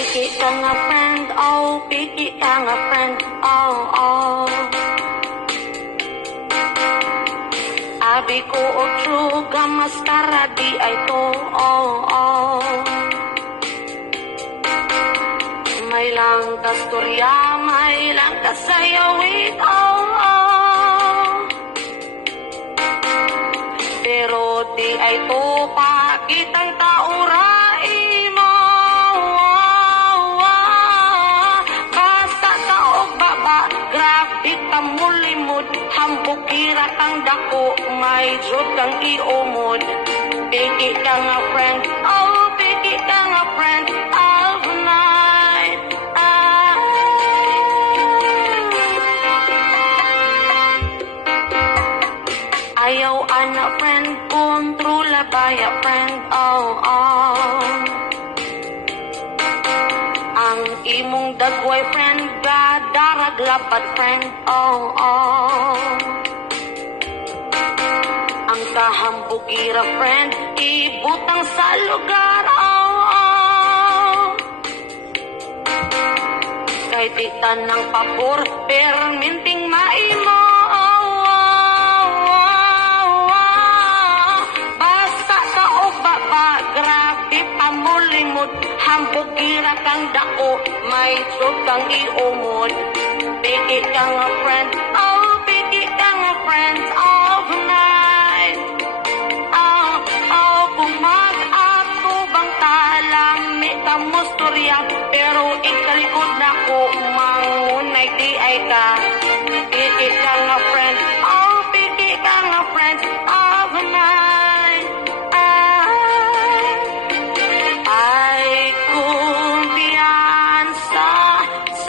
Piki ka nga friend, oh, piki ka nga friend, oh, oh. Abi ko o true, gamaskara di ay to, oh, oh. May lang kasturya, may lang kasayawit, oh, oh. Pero di ay to pakitang taurai mo, oh, oh. Basta taog baba, grabe ka mulimod, hambog kira kang dako, may jod kang iumod. Piki ka nga friend, oh, piki ka nga friend of night. Ayaw anak friend, kontrola baya friend, oh, oh. Ang imong dagway friend, gadarag lapad friend, oh, oh. Ang kahambugira friend, ibutang sa lugar, oh, oh. Kay di tanang papor, perminting maimo, oh, oh, oh, oh. Basta ka o baba, grabe pamulimod, hambugira kang dako, may sud kang iumod. Piki ka nga friend, oh, piki ka nga friend of night. Oh, oh, kung mag-ako bang talami ka mo storya, pero ikalikod na ko, mangunay di ay ka. Piki ka nga friend, oh, piki ka nga friend of night. Ay kumpiyansa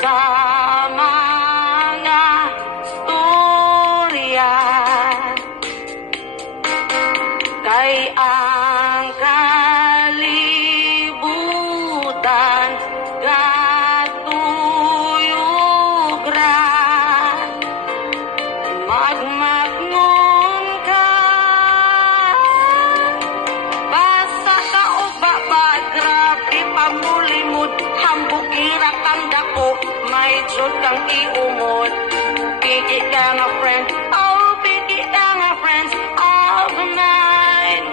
sa mga storya, kay ang kalibutan gatuyog ra, magmagngon ka. Basta ka o baba, grabe pamulimod, hambugira kang dako, may jod kang iumod. Piki ka nga friend, oh, piki ka nga friends of night.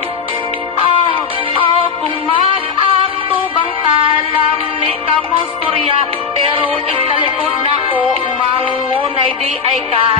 Oh, oh, kung mag-akto bang talami ka mo storya, pero ikalikod na ko, mangunay di ay ka.